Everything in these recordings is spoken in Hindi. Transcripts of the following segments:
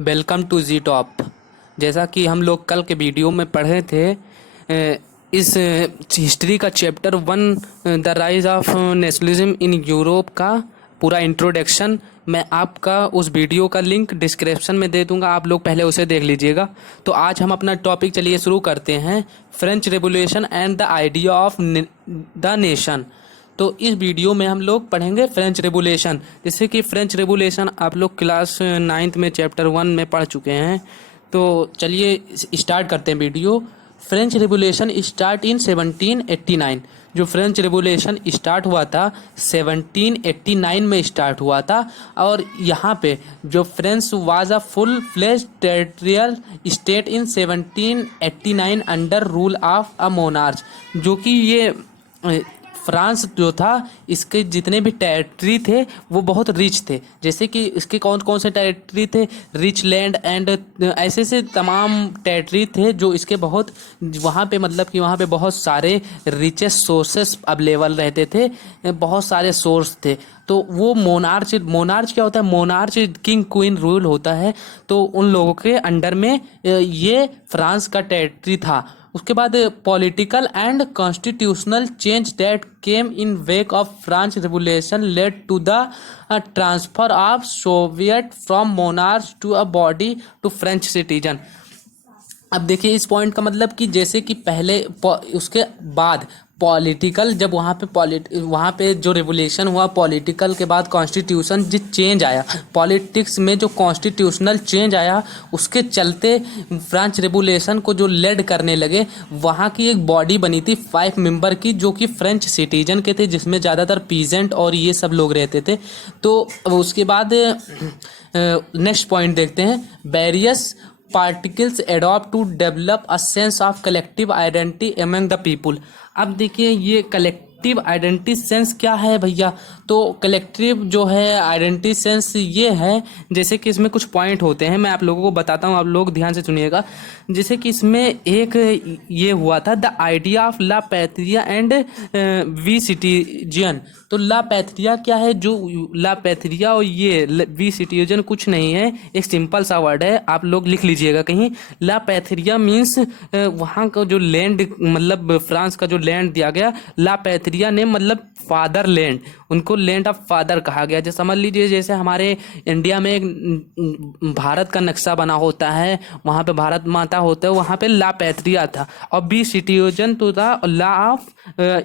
Welcome to ji top. जैसा कि हम लोग कल के वीडियो में पढ़े थे, इस हिस्ट्री का chapter 1 the rise of nationalism in Europe का पूरा इंट्रोडक्शन मैं आपका उस वीडियो का लिंक डिस्क्रिप्शन में दे दूंगा। आप लोग पहले उसे देख लीजिएगा। तो आज हम अपना टॉपिक चलिए शुरू करते हैं, French revolution and the idea of the nation. तो इस वीडियो में हम लोग पढ़ेंगे फ्रेंच रेवोल्यूशन। जैसे कि फ्रेंच रेवोल्यूशन आप लोग क्लास 9th में चैप्टर 1 में पढ़ चुके हैं। तो चलिए स्टार्ट करते हैं video. French revolution start in 1789। जो फ्रेंच रेवोल्यूशन स्टार्ट हुआ था 1789 में स्टार्ट हुआ था। और यहाँ पे जो France was a full fledged territorial state in 1789 under rule of a monarch. जो कि ये फ्रांस जो था, इसके जितने भी टेरिटरी थे वो बहुत रिच थे। जैसे कि इसके कौन कौन से टेरिटरी थे, रिच लैंड एंड ऐसे से तमाम टेरिटरी थे जो इसके बहुत वहाँ पे मतलब कि वहाँ पे बहुत सारे रिचेस्ट सोर्सेस अवेलेबल रहते थे, बहुत सारे सोर्स थे। तो वो मोनार्च मोनार्च क्या होता है, मोनार्च किंग क्वीन रूल होता है। तो उन लोगों के अंडर में ये फ्रांस का टेरिटरी था। उसके बाद political and constitutional change that came in wake of French revolution led to the transfer of सोवियत from monarch to a body to French citizen. अब देखिए इस पॉइंट का मतलब कि जैसे कि पहले उसके बाद पॉलिटिकल, जब वहाँ पे जो रिवोल्यूशन हुआ, पॉलिटिकल के बाद कॉन्स्टिट्यूशन जो चेंज आया, पॉलिटिक्स में जो कॉन्स्टिट्यूशनल चेंज आया, उसके चलते फ्रेंच रिवोल्यूशन को जो लेड करने लगे, वहाँ की एक बॉडी बनी थी 5 मेंबर की, जो कि फ्रेंच सिटीजन के थे, जिसमें ज़्यादातर पीजेंट और ये सब लोग रहते थे। तो उसके बाद नेक्स्ट पॉइंट देखते हैं, various particles adopt to develop a sense of collective identity among the people. अब देखिए ये कलेक्टिव आइडेंटिटी सेंस क्या है भैया। तो कलेक्टिव जो है आइडेंटिटी सेंस ये है, जैसे कि इसमें कुछ पॉइंट होते हैं, मैं आप लोगों को बताता हूँ, आप लोग ध्यान से सुनिएगा। जैसे कि इसमें एक ये हुआ था, the idea of la patrie and we citizen. तो ला पैट्रिया क्या है, जो ला पैट्रिया और ये वी सिटीजन कुछ नहीं है, एक सिंपल सा वर्ड है, आप लोग लिख लीजिएगा कहीं। ला पैट्रिया मीन्स वहाँ का जो लैंड, मतलब फ्रांस का जो लैंड दिया गया, ला पैट्रिया ने मतलब फादर लैंड, उनको लैंड ऑफ फादर कहा गया। जैसे समझ लीजिए, जैसे हमारे इंडिया में एक भारत का नक्शा बना होता है, वहाँ पे भारत माता होता है, वहाँ पे ला पैट्रिया था। और बी सिटीजन तो था ला ऑफ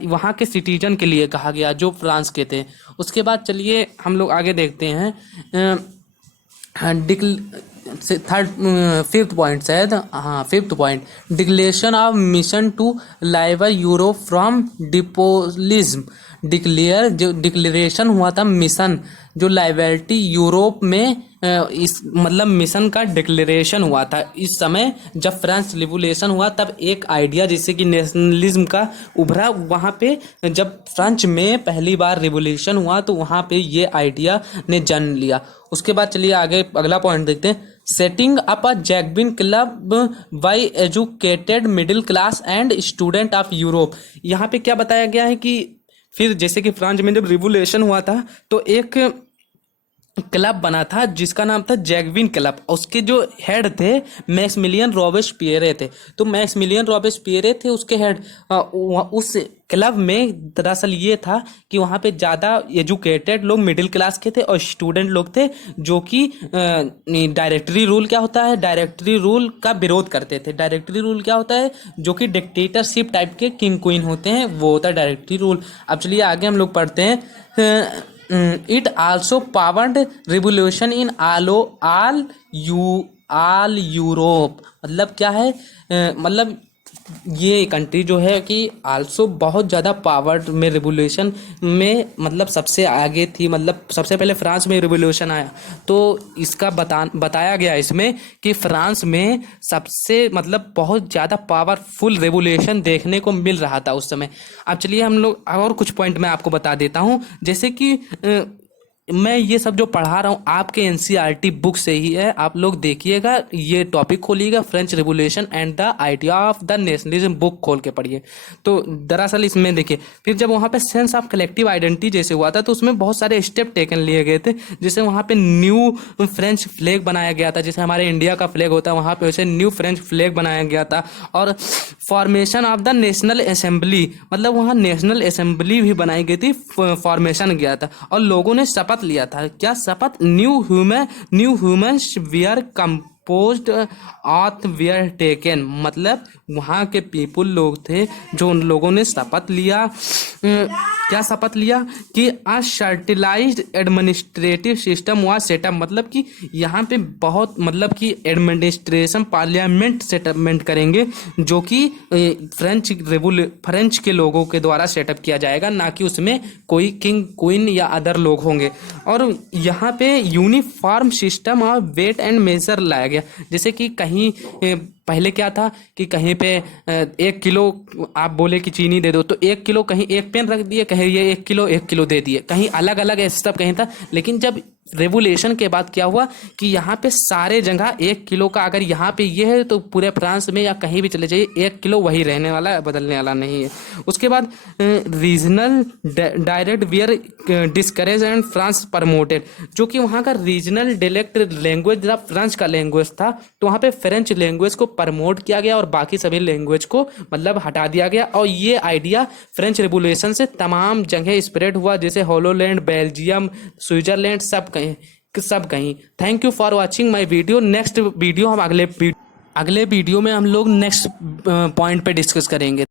वहाँ के सिटीजन के लिए कहा गया जो फ्रांस के थे। उसके बाद चलिए हम लोग आगे देखते हैं। थर्ड फिफ्थ पॉइंट शायद, हाँ fifth point, declaration of mission to लाइवर यूरोप फ्रॉम डिपोलिज्म। डिक्लेयर जो डिक्लेरेशन हुआ था मिशन, जो लाइबर्टी यूरोप में इस मतलब मिशन का डिक्लेरेशन हुआ था। इस समय जब फ्रेंच रिवोल्यूशन हुआ तब एक आइडिया जैसे कि नेशनलिज्म का उभरा। वहाँ पे जब फ्रेंच में पहली बार रिवोल्यूशन हुआ तो वहाँ पे ये आइडिया ने जन्म लिया। उसके बाद चलिए आगे अगला पॉइंट देखते हैं, setting up a Jacobin club by educated middle class and student of Europe. यहाँ पे क्या बताया गया है कि फिर जैसे कि फ्रांस में जब रिवोल्यूशन हुआ था तो एक क्लब बना था जिसका नाम था जैकबिन क्लब। उसके जो हेड थे मैक्सिमिलियन रॉबेस्पियरे थे। तो मैक्सिमिलियन रॉबेस्पियरे थे उसके हेड। उस क्लब में दरअसल ये था कि वहाँ पे ज़्यादा एजुकेटेड लोग मिडिल क्लास के थे और स्टूडेंट लोग थे जो कि डायरेक्टरी रूल क्या होता है, डायरेक्टरी रूल का विरोध करते थे। डायरेक्टरी रूल क्या होता है, जो कि डिक्टेटरशिप टाइप के किंग क्वीन होते हैं, वो होता है डायरेक्टरी रूल। अब चलिए आगे हम लोग पढ़ते हैं। It also powered revolution in all Europe. मतलब क्या है, मतलब ये कंट्री जो है कि आल्सो बहुत ज़्यादा पावर्ड में रिवोल्यूशन में मतलब सबसे आगे थी। मतलब सबसे पहले फ्रांस में रिवोल्यूशन आया तो इसका बताया गया इसमें कि फ्रांस में सबसे मतलब बहुत ज़्यादा पावरफुल रिवोल्यूशन देखने को मिल रहा था उस समय। अब चलिए हम लोग और कुछ पॉइंट मैं आपको बता देता हूँ। जैसे कि मैं ये सब जो पढ़ा रहा हूँ आपके एनसीईआरटी बुक से ही है, आप लोग देखिएगा, ये टॉपिक खोलिएगा French revolution and the idea of the nationalism, book खोल के पढ़िए। तो दरअसल इसमें देखिए, फिर जब वहाँ पे सेंस ऑफ कलेक्टिव आइडेंटिटी जैसे हुआ था तो उसमें बहुत सारे स्टेप टेकन लिए गए थे, जैसे वहाँ पे न्यू फ्रेंच फ्लैग बनाया गया था, जैसे हमारे इंडिया का फ्लैग होता है वहाँ पे वैसे न्यू फ्रेंच फ्लैग बनाया गया था। और formation of the national assembly, मतलब वहाँ नेशनल असेंबली भी बनाई गई थी, फॉर्मेशन गया था और लोगों ने शपथ लिया था। क्या शपथ? New hymns were composed oath were taken, मतलब वहाँ के पीपुल लोग थे जो उन लोगों ने शपथ लिया। क्या शपथ लिया? कि अ सर्टिलाइज्ड एडमिनिस्ट्रेटिव सिस्टम हुआ सेटअप, मतलब कि यहाँ पे बहुत, मतलब कि एडमिनिस्ट्रेशन पार्लियामेंट सेटअपमेंट करेंगे जो कि फ्रेंच के लोगों के द्वारा सेटअप किया जाएगा, ना कि उसमें कोई किंग क्वीन या अदर लोग होंगे। और यहाँ पे यूनिफॉर्म सिस्टम और वेट एंड मेजर लाया गया, जैसे कि कहीं पहले क्या था कि कहीं पे 1 किलो आप बोले कि चीनी दे दो तो 1 किलो, कहीं एक पेन रख दिए, कहीं ये 1 किलो दे दिए, कहीं अलग अलग सब कहीं था। लेकिन जब रेवोल्यूशन के बाद क्या हुआ कि यहाँ पे सारे जगह 1 किलो का, अगर यहाँ पे ये है तो पूरे फ्रांस में या कहीं भी चले जाइए 1 किलो वही रहने वाला है, बदलने वाला नहीं है। उसके बाद regional direct wear discourage and France promoted, जो कि वहाँ का रीजनल डायलेक्ट लैंग्वेज फ्रांस का लैंग्वेज था, तो वहाँ पे फ्रेंच लैंग्वेज को प्रमोट किया गया और बाकी सभी लैंग्वेज को मतलब हटा दिया गया। और ये आइडिया फ्रेंच रेवोल्यूशन से तमाम जगह स्प्रेड हुआ, जैसे हॉलोलैंड, बेल्जियम, स्विट्जरलैंड, सब कहीं। Thank you for watching my video. Next video हम अगले वीडियो में हम लोग नेक्स्ट पॉइंट पे डिस्कस करेंगे।